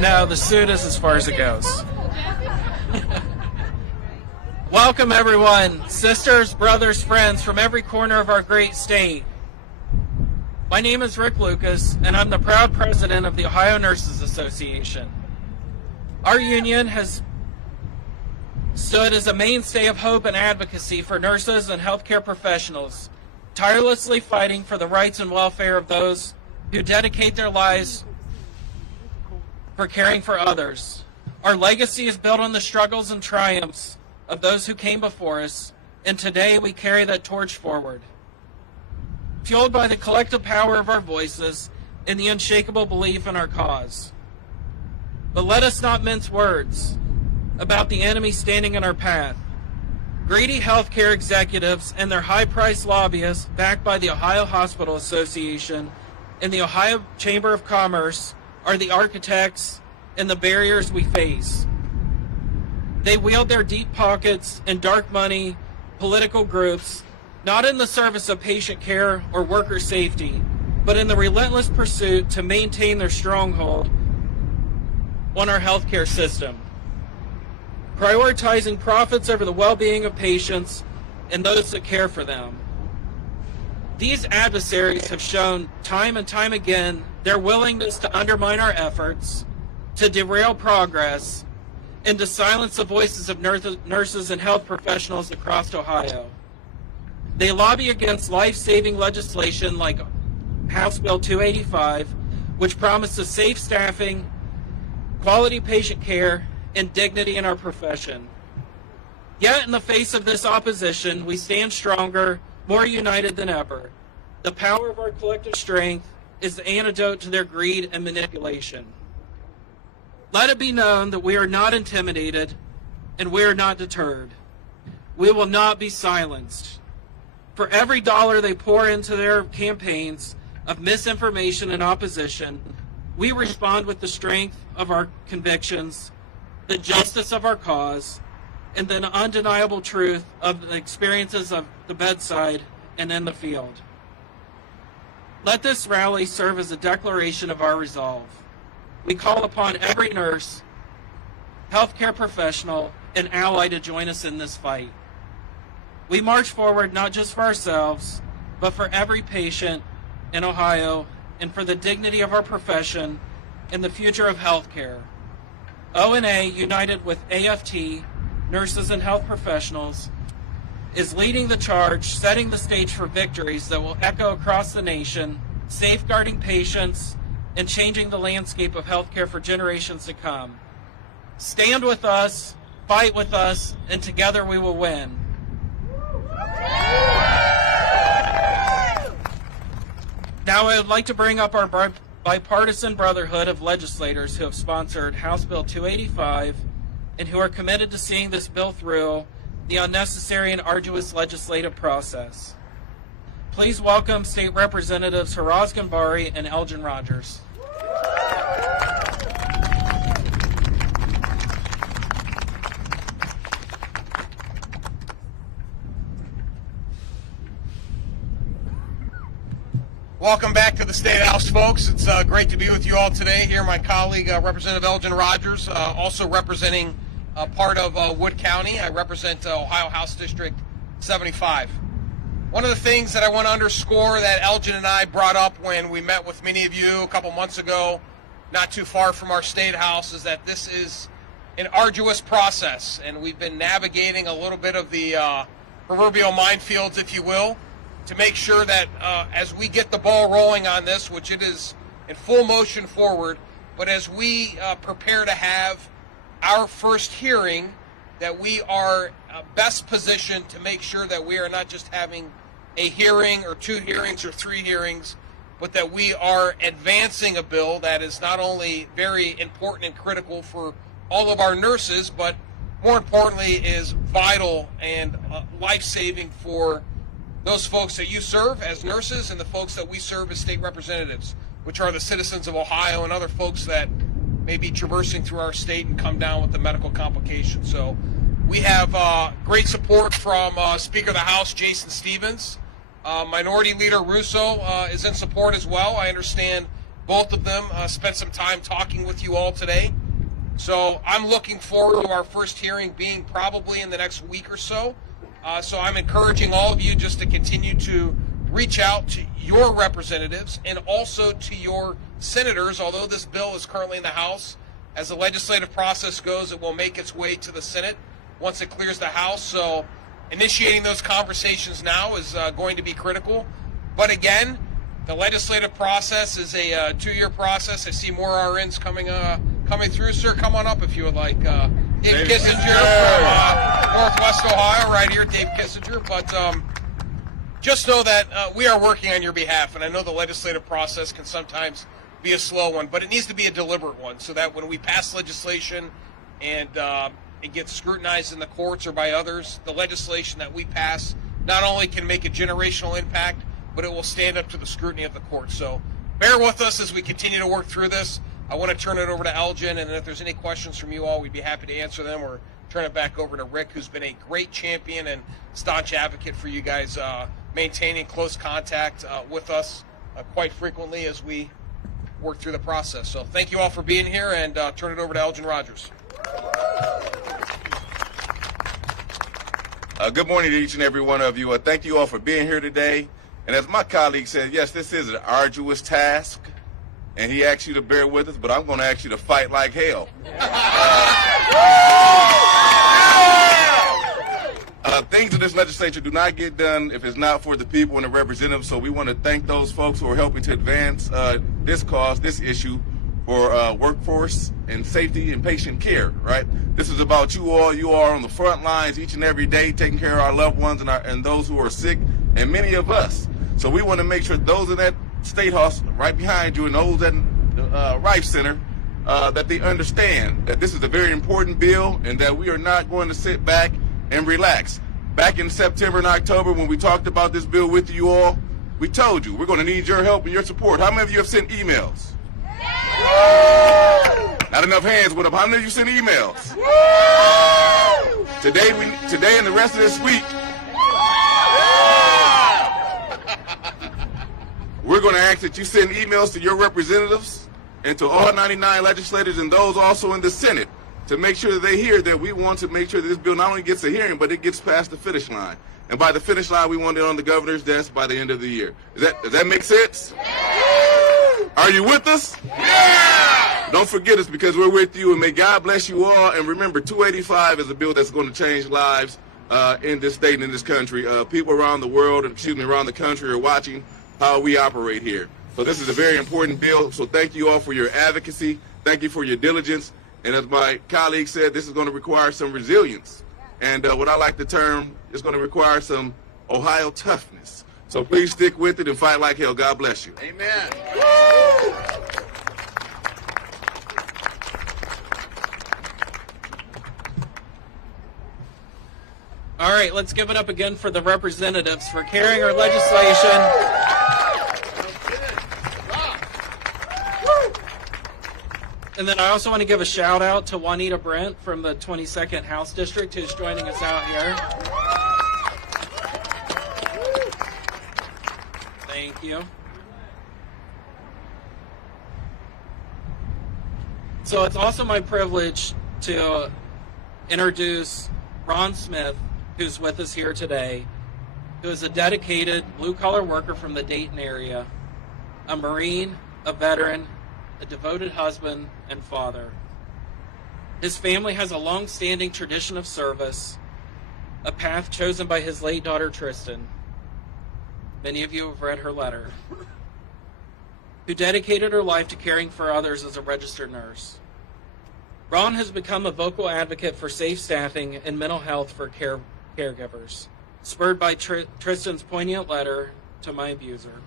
No, the suit is as far as it goes. Welcome, everyone, sisters, brothers, friends from every corner of our great state. My name is Rick Lucas, and I'm the proud president of the Ohio Nurses Association. Our union has stood as a mainstay of hope and advocacy for nurses and healthcare professionals, tirelessly fighting for the rights and welfare of those who dedicate their lives for caring for others. Our legacy is built on the struggles and triumphs of those who came before us, and today we carry that torch forward. Fueled by the collective power of our voices and the unshakable belief in our cause. But let us not mince words about the enemy standing in our path. Greedy healthcare executives and their high-priced lobbyists, backed by the Ohio Hospital Association and the Ohio Chamber of Commerce, are the architects and the barriers we face. They wield their deep pockets and dark money political groups, not in the service of patient care or worker safety, but in the relentless pursuit to maintain their stronghold on our healthcare system, prioritizing profits over the well-being of patients and those that care for them. These adversaries have shown time and time again their willingness to undermine our efforts, to derail progress, and to silence the voices of nurses and health professionals across Ohio. They lobby against life-saving legislation like House Bill 285, which promises safe staffing, quality patient care, and dignity in our profession. Yet in the face of this opposition, we stand stronger, more united than ever. The power of our collective strength is the antidote to their greed and manipulation. Let it be known that we are not intimidated and we are not deterred. We will not be silenced. For every dollar they pour into their campaigns of misinformation and opposition, we respond with the strength of our convictions, the justice of our cause, and the undeniable truth of the experiences of the bedside and in the field. Let this rally serve as a declaration of our resolve. We call upon every nurse, healthcare professional, and ally to join us in this fight. We march forward not just for ourselves, but for every patient in Ohio and for the dignity of our profession and the future of healthcare. ONA, united with AFT, nurses and health professionals, is leading the charge, setting the stage for victories that will echo across the nation, safeguarding patients and changing the landscape of healthcare for generations to come. Stand with us, fight with us, and together we will win. Now I would like to bring up our bipartisan brotherhood of legislators who have sponsored House Bill 285 and who are committed to seeing this bill through the unnecessary and arduous legislative process. Please welcome State Representatives Haraz Gambari and Elgin Rogers. Welcome back to the State House, folks. It's great to be with you all today. Here, my colleague, Representative Elgin Rogers, also representing part of Wood County. I represent Ohio House District 75. One of the things that I want to underscore that Elgin and I brought up when we met with many of you a couple months ago, not too far from our State House, is that this is an arduous process, and we've been navigating a little bit of the proverbial minefields, if you will, to make sure that as we get the ball rolling on this, which it is in full motion forward, but as we prepare to have our first hearing, that we are best positioned to make sure that we are not just having a hearing or two hearings or three hearings, but that we are advancing a bill that is not only very important and critical for all of our nurses, but more importantly is vital and life-saving for those folks that you serve as nurses and the folks that we serve as state representatives, which are the citizens of Ohio and other folks that may be traversing through our state and come down with the medical complications. So we have great support from Speaker of the House, Jason Stevens. Minority Leader Russo is in support as well. I understand both of them spent some time talking with you all today. So I'm looking forward to our first hearing being probably in the next week or so. So I'm encouraging all of you just to continue to reach out to your representatives and also to your senators. Although this bill is currently in the House, as the legislative process goes, it will make its way to the Senate once it clears the House. So initiating those conversations now is going to be critical. But again, the legislative process is a 2-year process. I see more RNs coming through. Sir, come on up if you would like. Dave Kissinger from Northwest Ohio, right here, Dave Kissinger. But just know that we are working on your behalf, and I know the legislative process can sometimes be a slow one, but it needs to be a deliberate one so that when we pass legislation and it gets scrutinized in the courts or by others, the legislation that we pass not only can make a generational impact, but it will stand up to the scrutiny of the court. So bear with us as we continue to work through this. I want to turn it over to Elgin, and if there's any questions from you all, we'd be happy to answer them, or turn it back over to Rick, who's been a great champion and staunch advocate for you guys, maintaining close contact with us quite frequently as we work through the process. So thank you all for being here, and turn it over to Elgin Rogers. Good morning to each and every one of you. Thank you all for being here today. And as my colleague said, yes, this is an arduous task, and he asked you to bear with us, but I'm going to ask you to fight like hell. Things in this legislature do not get done if it's not for the people and the representatives, so we want to thank those folks who are helping to advance this cause, this issue for workforce and safety and patient care, right? This is about you all. You are on the front lines each and every day taking care of our loved ones and those who are sick, and many of us. So we want to make sure those in that State House right behind you and those at Rife Center, that they understand that this is a very important bill and that we are not going to sit back and relax. Back in September and October when we talked about this bill with you all, we told you we're going to need your help and your support. How many of you have sent emails? Not enough hands went up. How many of you sent emails? Today and the rest of this week, we're going to ask that you send emails to your representatives and to all 99 legislators and those also in the Senate to make sure that they hear that we want to make sure that this bill not only gets a hearing, but it gets past the finish line. And by the finish line, we want it on the governor's desk by the end of the year. Does that make sense? Are you with us? Yeah! Don't forget us, because we're with you, and may God bless you all. And remember, 285 is a bill that's going to change lives in this state and in this country. People around the world, around the country are watching how we operate here. So this is a very important bill. So thank you all for your advocacy. Thank you for your diligence. And as my colleague said, this is going to require some resilience. And what I like the term, is going to require some Ohio toughness. So please stick with it and fight like hell. God bless you. Amen. All right, let's give it up again for the representatives for carrying our legislation. And then I also want to give a shout out to Juanita Brent from the 22nd House District, who's joining us out here. Thank you. So it's also my privilege to introduce Ron Smith, who's with us here today, who is a dedicated blue-collar worker from the Dayton area, a Marine, a veteran, a devoted husband and father. His family has a long-standing tradition of service, a path chosen by his late daughter Tristan. Many of you have read her letter, who dedicated her life to caring for others as a registered nurse. Ron has become a vocal advocate for safe staffing and mental health for caregivers, spurred by Tristan's poignant letter to my abuser,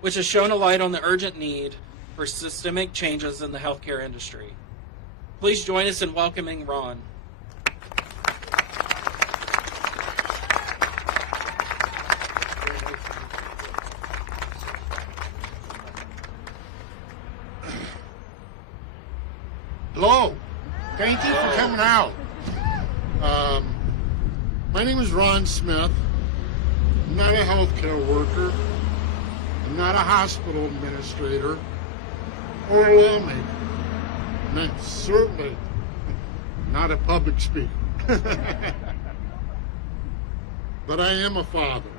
which has shown a light on the urgent need for systemic changes in the healthcare industry. Please join us in welcoming Ron. Hello. Thank you for coming out. My name is Ron Smith. I'm not a healthcare worker. I'm not a hospital administrator or a lawmaker. And I'm certainly not a public speaker. But I am a father.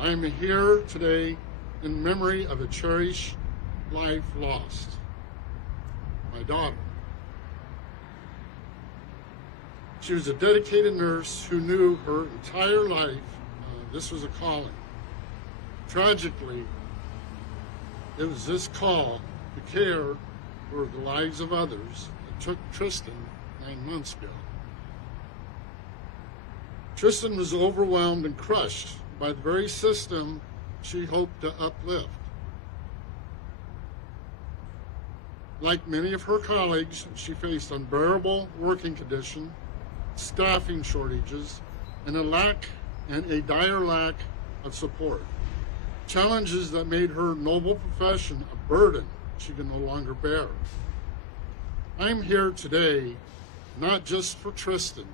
I am here today in memory of a cherished life lost. My daughter. She was a dedicated nurse who knew her entire life this was a calling. Tragically, it was this call to care for the lives of others that took Tristan 9 months ago. Tristan was overwhelmed and crushed by the very system she hoped to uplift. Like many of her colleagues, she faced unbearable working conditions, staffing shortages, and a dire lack of support. Challenges that made her noble profession a burden she could no longer bear. I'm here today not just for Tristan,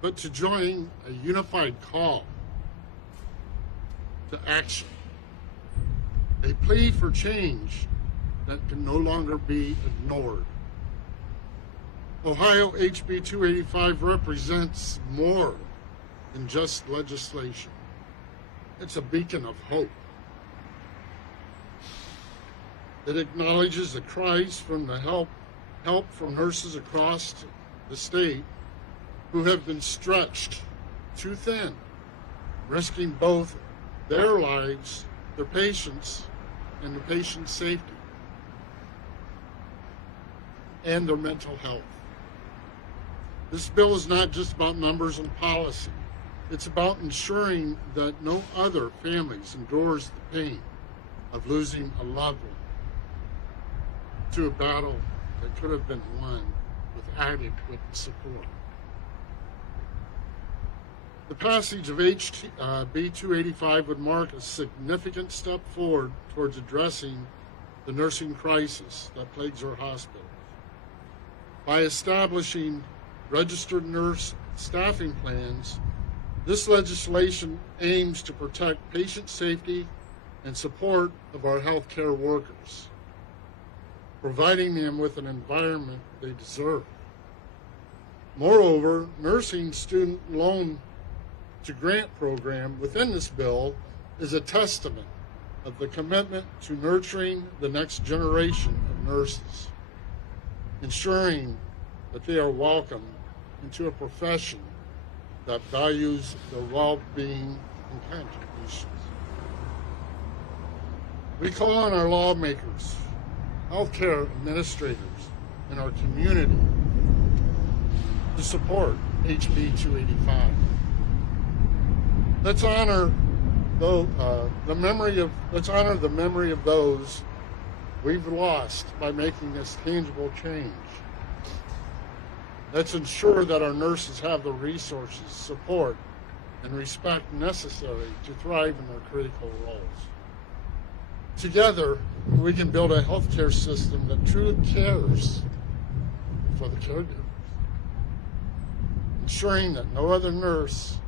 but to join a unified call to action. A plea for change that can no longer be ignored. Ohio HB 285 represents more than just legislation. It's a beacon of hope. It acknowledges the cries from the help from nurses across the state who have been stretched too thin, risking both their lives, their patients, and the patient's safety, and their mental health. This bill is not just about numbers and policy. It's about ensuring that no other families endures the pain of losing a loved one to a battle that could have been won with adequate support. The passage of HB 285 would mark a significant step forward towards addressing the nursing crisis that plagues our hospitals. By establishing registered nurse staffing plans, this legislation aims to protect patient safety and support of our healthcare workers, providing them with an environment they deserve. Moreover, nursing student loan to grant program within this bill is a testament of the commitment to nurturing the next generation of nurses, ensuring that they are welcome into a profession that values their well-being and contributions. We call on our lawmakers, healthcare administrators, and our community to support HB 285. Let's honor the memory of those we've lost by making this tangible change. Let's ensure that our nurses have the resources, support, and respect necessary to thrive in their critical roles. Together, we can build a healthcare system that truly cares for the caregivers, ensuring that no other nurse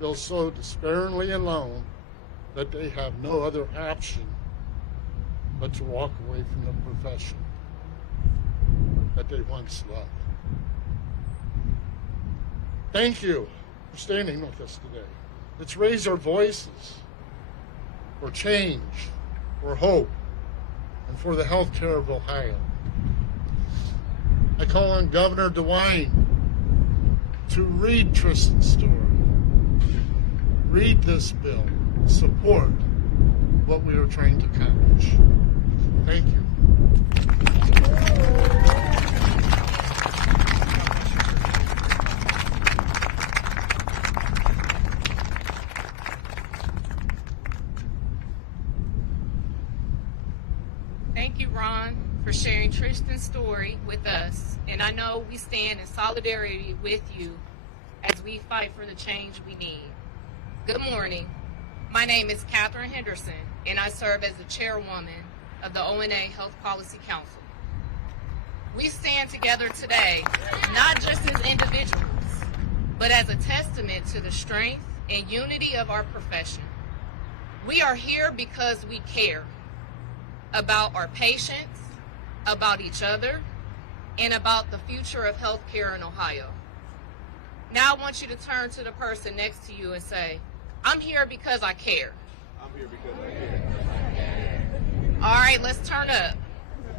feels so despairingly alone that they have no other option but to walk away from the profession that they once loved. Thank you for standing with us today. Let's raise our voices for change, for hope, and for the healthcare of Ohio. I call on Governor DeWine to read Tristan's story, read this bill, support what we are trying to accomplish. Thank you. Thank you, Ron, for sharing Tristan's story with us. And I know we stand in solidarity with you as we fight for the change we need. Good morning. My name is Catherine Henderson, and I serve as the chairwoman of the ONA Health Policy Council. We stand together today, not just as individuals, but as a testament to the strength and unity of our profession. We are here because we care about our patients, about each other, and about the future of healthcare in Ohio. Now I want you to turn to the person next to you and say, I'm here because I care. I'm here because I care. All right, let's turn up.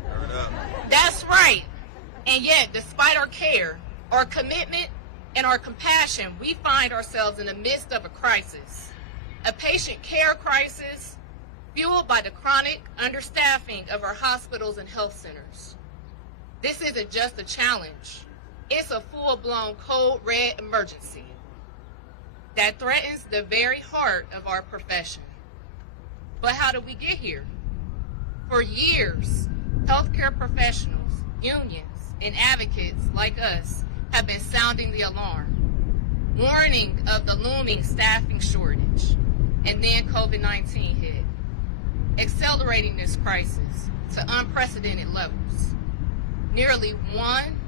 Turn up. That's right. And yet, despite our care, our commitment, and our compassion, we find ourselves in the midst of a crisis, a patient care crisis fueled by the chronic understaffing of our hospitals and health centers. This isn't just a challenge. It's a full-blown code red emergency that threatens the very heart of our profession. But how did we get here? For years, healthcare professionals, unions, and advocates like us have been sounding the alarm, warning of the looming staffing shortage, and then COVID-19 hit, accelerating this crisis to unprecedented levels. Nearly 1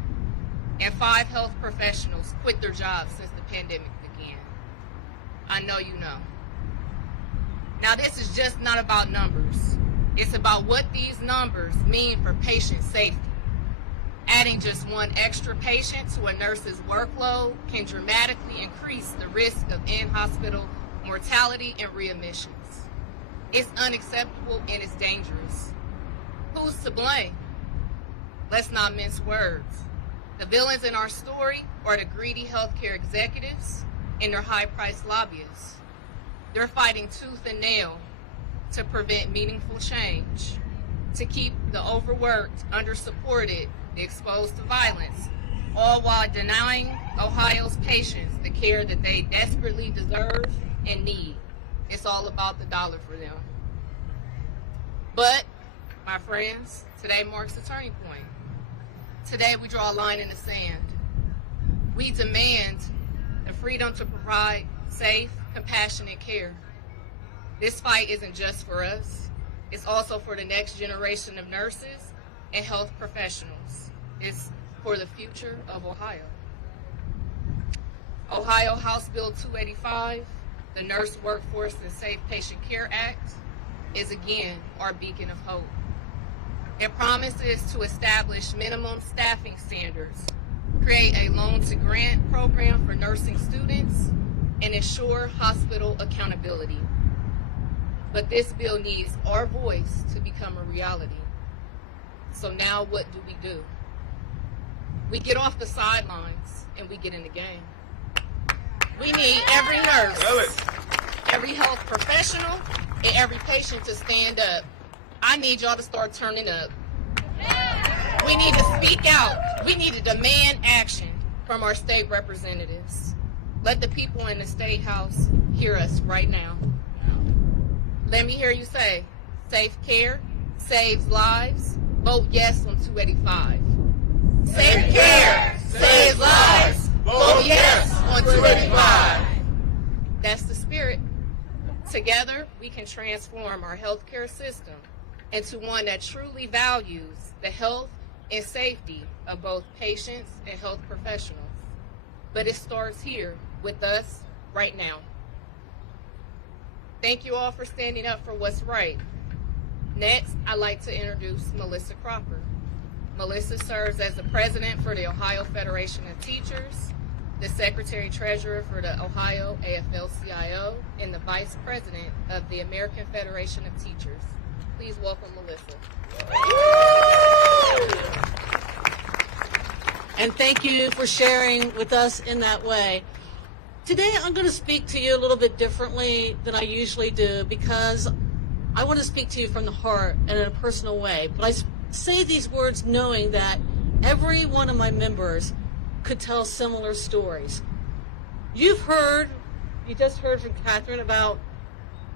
in 5 health professionals quit their jobs since the pandemic began. I know you know. Now, this is just not about numbers. It's about what these numbers mean for patient safety. Adding just one extra patient to a nurse's workload can dramatically increase the risk of in-hospital mortality and readmissions. It's unacceptable and it's dangerous. Who's to blame? Let's not mince words. The villains in our story are the greedy healthcare executives and their high-priced lobbyists. They're fighting tooth and nail to prevent meaningful change, to keep the overworked, undersupported, exposed to violence, all while denying Ohio's patients the care that they desperately deserve and need. It's all about the dollar for them. But, my friends, today marks a turning point. Today we draw a line in the sand. We demand the freedom to provide safe, compassionate care. This fight isn't just for us. It's also for the next generation of nurses and health professionals. It's for the future of Ohio. Ohio House Bill 285, the Nurse Workforce and Safe Patient Care Act, is again our beacon of hope. It promises to establish minimum staffing standards, create a loan-to-grant program for nursing students, and ensure hospital accountability. But this bill needs our voice to become a reality. So now what do? We get off the sidelines and we get in the game. We need every nurse, every health professional, and every patient to stand up. I need y'all to start turning up. We need to speak out. We need to demand action from our state representatives. Let the people in the State House hear us right now. Let me hear you say, safe care saves lives. Vote yes on 285. Safe care saves lives. Vote yes on 285. That's the spirit. Together, we can transform our healthcare system into one that truly values the health and safety of both patients and health professionals. But it starts here with us right now. Thank you all for standing up for what's right. Next, I'd like to introduce Melissa Cropper. Melissa serves as the president for the Ohio Federation of Teachers, the secretary-treasurer for the Ohio AFL-CIO, and the vice president of the American Federation of Teachers. Please welcome Melissa. And thank you for sharing with us in that way. Today I'm going to speak to you a little bit differently than I usually do because I want to speak to you from the heart and in a personal way. But I say these words knowing that every one of my members could tell similar stories. You just heard from Catherine about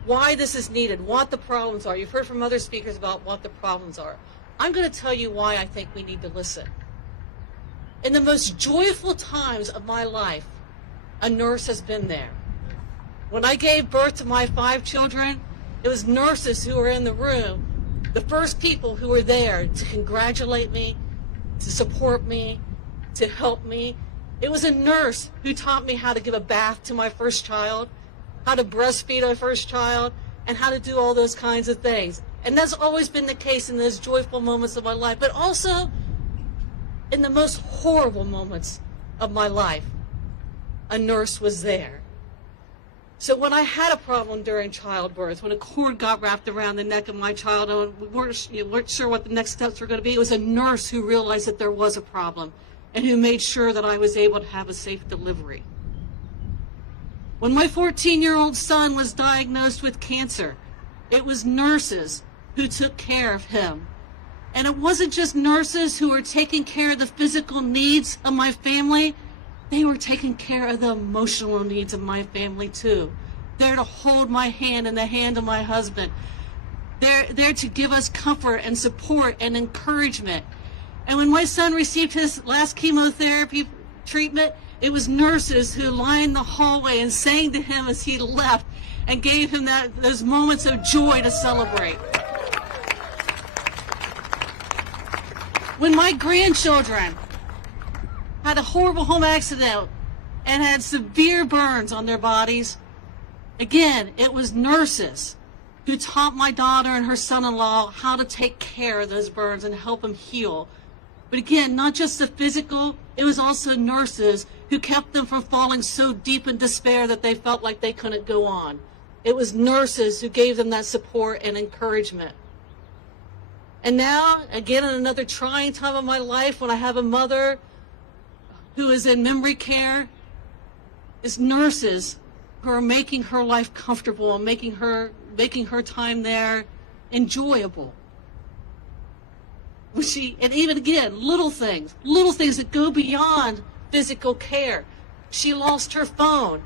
why this is needed, what the problems are. You've heard from other speakers about what the problems are. I'm going to tell you why I think we need to listen. In the most joyful times of my life, a nurse has been there. When I gave birth to my 5 children, it was nurses who were in the room, the first people who were there to congratulate me, to support me, to help me. It was a nurse who taught me how to give a bath to my first child, how to breastfeed my first child, and how to do all those kinds of things. And that's always been the case in those joyful moments of my life, but also in the most horrible moments of my life, a nurse was there. So when I had a problem during childbirth, when a cord got wrapped around the neck of my child and we weren't sure what the next steps were going to be, it was a nurse who realized that there was a problem and who made sure that I was able to have a safe delivery. When my 14-year-old son was diagnosed with cancer, it was nurses who took care of him. And it wasn't just nurses who were taking care of the physical needs of my family, they were taking care of the emotional needs of my family too. There to hold my hand and the hand of my husband. They're there to give us comfort and support and encouragement. And when my son received his last chemotherapy treatment, it was nurses who lined the hallway and sang to him as he left and gave him those moments of joy to celebrate. When my grandchildren had a horrible home accident and had severe burns on their bodies, again, it was nurses who taught my daughter and her son-in-law how to take care of those burns and help them heal. But again, not just the physical, it was also nurses who kept them from falling so deep in despair that they felt like they couldn't go on. It was nurses who gave them that support and encouragement. And now, again, in another trying time of my life, when I have a mother who is in memory care, it's nurses who are making her life comfortable and making her time there enjoyable. And even again, little things that go beyond physical care. She lost her phone.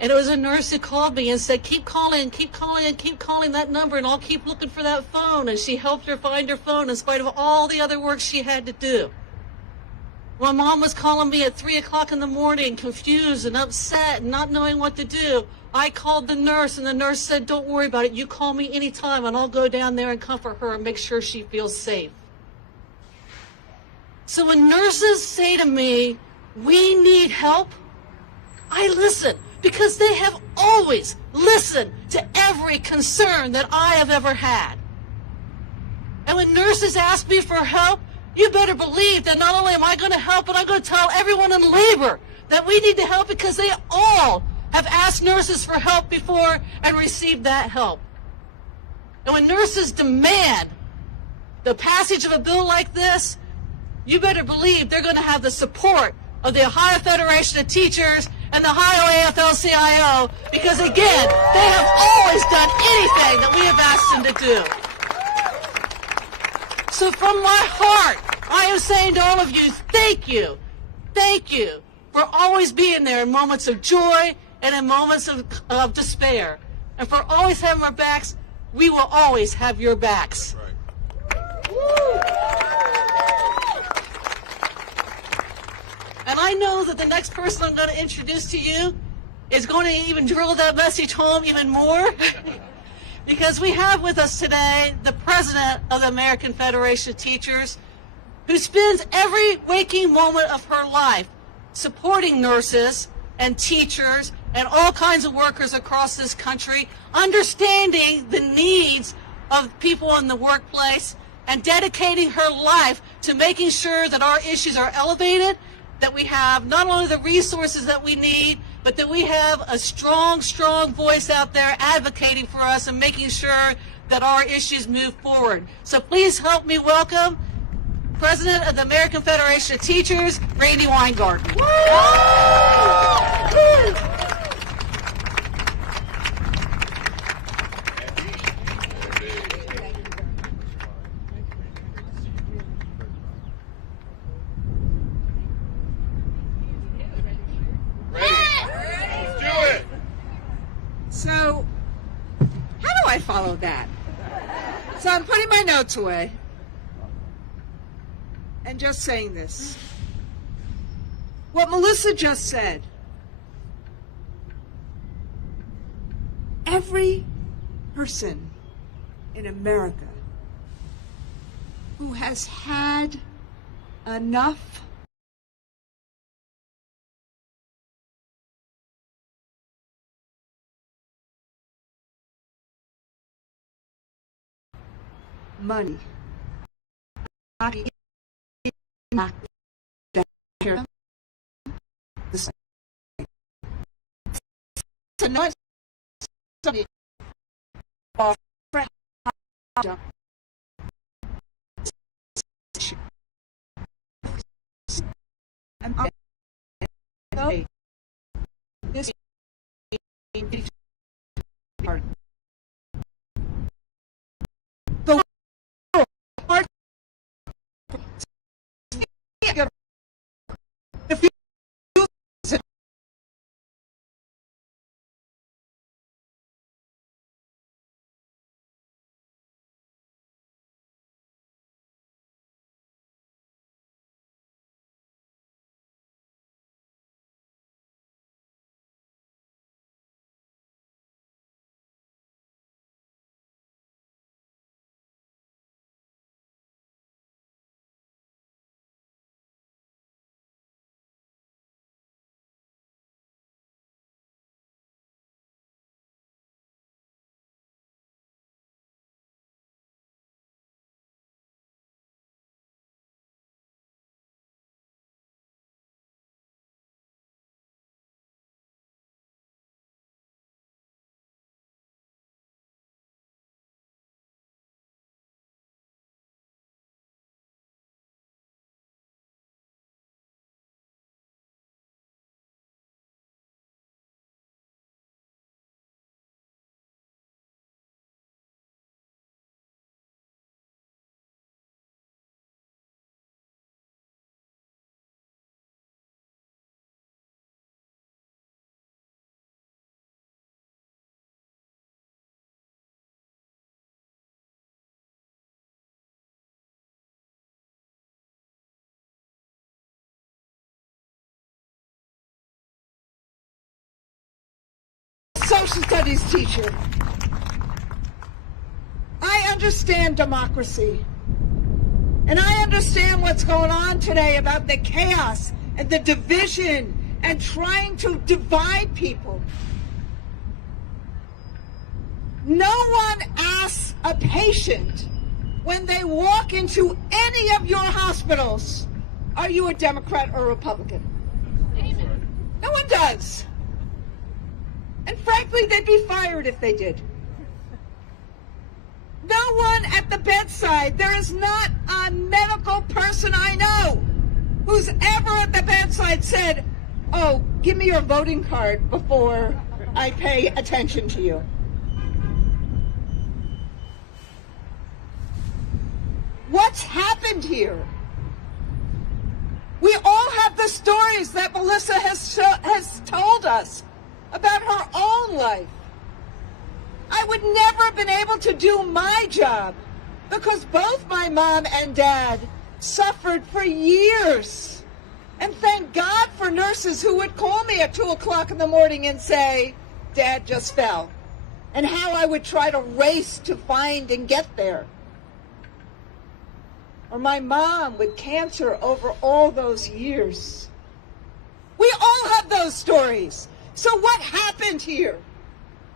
And it was a nurse who called me and said, keep calling that number, and I'll keep looking for that phone. And she helped her find her phone in spite of all the other work she had to do. My mom was calling me at 3 o'clock in the morning, confused and upset and not knowing what to do. I called the nurse, and the nurse said, don't worry about it. You call me anytime, and I'll go down there and comfort her and make sure she feels safe. So when nurses say to me, we need help, I listen, because they have always listened to every concern that I have ever had. And when nurses ask me for help, you better believe that not only am I going to help, but I'm going to tell everyone in labor that we need to help, because they all have asked nurses for help before and received that help. And when nurses demand the passage of a bill like this, you better believe they're going to have the support of the Ohio Federation of Teachers and the Ohio AFL-CIO, because again, they have always done anything that we have asked them to do. So from my heart, I am saying to all of you, thank you for always being there in moments of joy and in moments of despair. And for always having our backs, we will always have your backs. And I know that the next person I'm going to introduce to you is going to even drill that message home even more. Because we have with us today the president of the American Federation of Teachers, who spends every waking moment of her life supporting nurses and teachers and all kinds of workers across this country, understanding the needs of people in the workplace and dedicating her life to making sure that our issues are elevated, that we have not only the resources that we need, but that we have a strong voice out there advocating for us and making sure that our issues move forward. So please help me welcome President of the American Federation of Teachers, Randi Weingarten. So, how do I follow that? So I'm putting my notes away and just saying this. What Melissa just said, every person in America who has had enough money. This the part social studies teacher. I understand democracy. And I understand what's going on today about the chaos and the division and trying to divide people. No one asks a patient when they walk into any of your hospitals, are you a Democrat or Republican? No one does. And frankly, they'd be fired if they did. No one at the bedside, there is not a medical person I know who's ever at the bedside said, oh, give me your voting card before I pay attention to you. What's happened here? We all have the stories that Melissa has told us about her own life. I would never have been able to do my job because both my mom and dad suffered for years. And thank God for nurses who would call me at 2 o'clock in the morning and say, Dad just fell. And how I would try to race to find and get there. Or my mom with cancer over all those years. We all have those stories. So what happened here?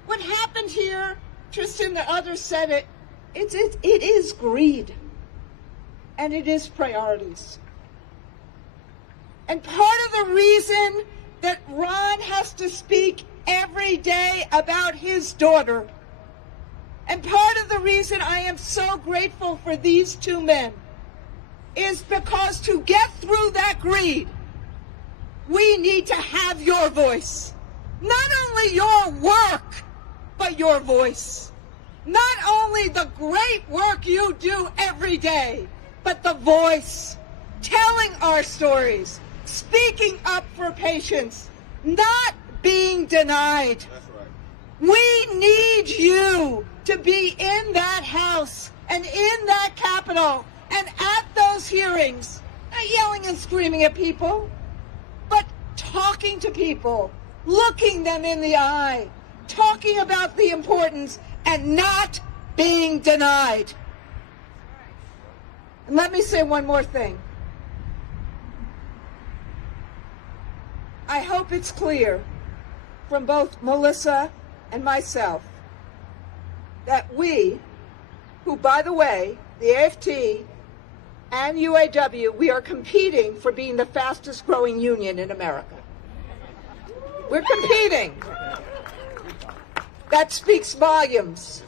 What happened here, Tristan, the others said it, it is greed. And it is priorities. And part of the reason that Ron has to speak every day about his daughter, and part of the reason I am so grateful for these two men, is because to get through that greed, we need to have your voice. Not only your work, but your voice. Not only the great work you do every day, but the voice, telling our stories, speaking up for patients, not being denied. That's right. We need you to be in that House and in that Capitol and at those hearings, not yelling and screaming at people, but talking to people, looking them in the eye, talking about the importance and not being denied. And let me say one more thing. I hope it's clear from both Melissa and myself that we, who, by the way, the AFT, and UAW, we are competing for being the fastest growing union in America. We're competing. That speaks volumes.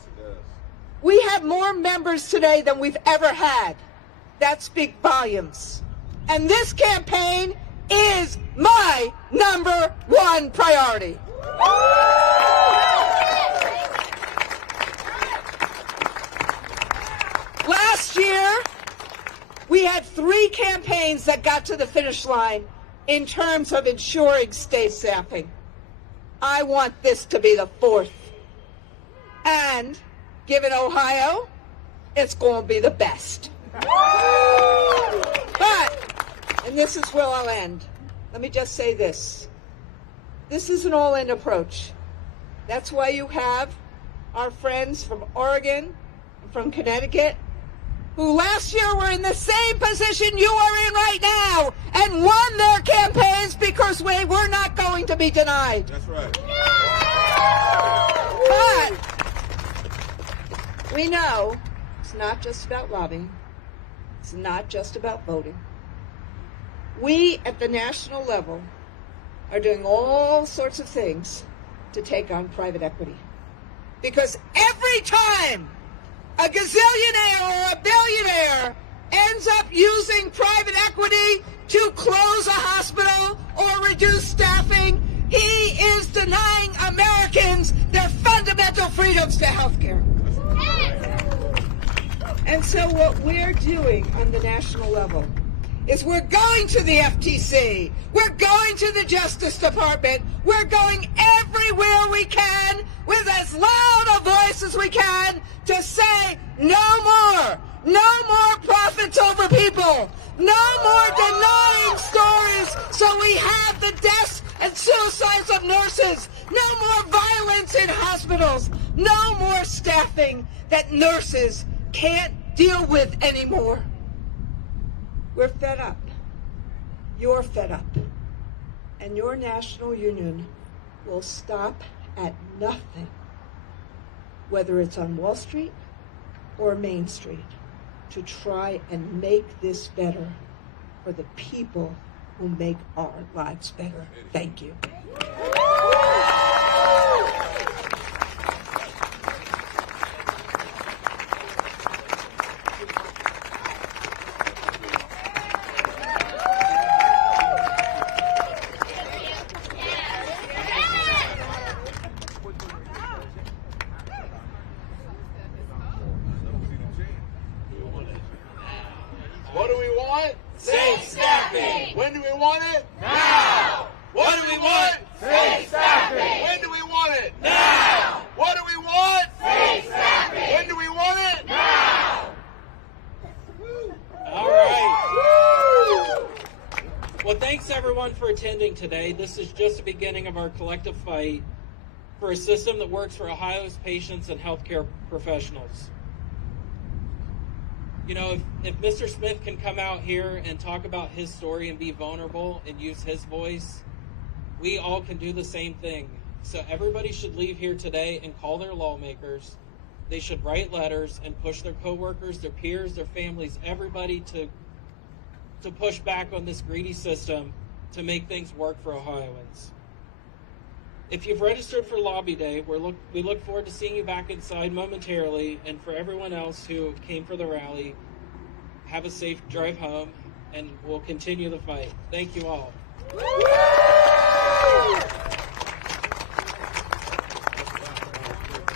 We have more members today than we've ever had. That speaks volumes. And this campaign is my #1 priority. Last year, we had 3 campaigns that got to the finish line in terms of ensuring state staffing. I want this to be the 4th. And given Ohio, it's going to be the best. But, and this is where I'll end, let me just say this. This is an all-in approach. That's why you have our friends from Oregon and from Connecticut who last year were in the same position you are in right now and won their campaigns because we were not going to be denied. That's right. But we know it's not just about lobbying. It's not just about voting. We at the national level are doing all sorts of things to take on private equity. Because every time a gazillionaire or a billionaire ends up using private equity to close a hospital or reduce staffing, he is denying Americans their fundamental freedoms to health care. And so what we're doing on the national level is we're going to the FTC, we're going to the Justice Department, we're going everywhere we can with as loud a voice as we can to say no more profits over people, no more denying stories so we have the deaths and suicides of nurses, no more violence in hospitals, no more staffing that nurses can't deal with anymore. We're fed up. You're fed up. And your national union will stop at nothing, whether it's on Wall Street or Main Street, to try and make this better for the people who make our lives better. Thank you. What do we want? Safe staffing! When do we want it? Now! What do we want? Safe staffing! When do we want it? Now! What do we want? Safe staffing! When do we want it? Now! All right. Well, thanks everyone for attending today. This is just the beginning of our collective fight for a system that works for Ohio's patients and healthcare professionals. You know, if Mr. Smith can come out here and talk about his story and be vulnerable and use his voice, we all can do the same thing. So everybody should leave here today and call their lawmakers. They should write letters and push their coworkers, their peers, their families, everybody to push back on this greedy system to make things work for Ohioans. If you've registered for Lobby Day, we look forward to seeing you back inside momentarily. And for everyone else who came for the rally, have a safe drive home, and we'll continue the fight. Thank you all.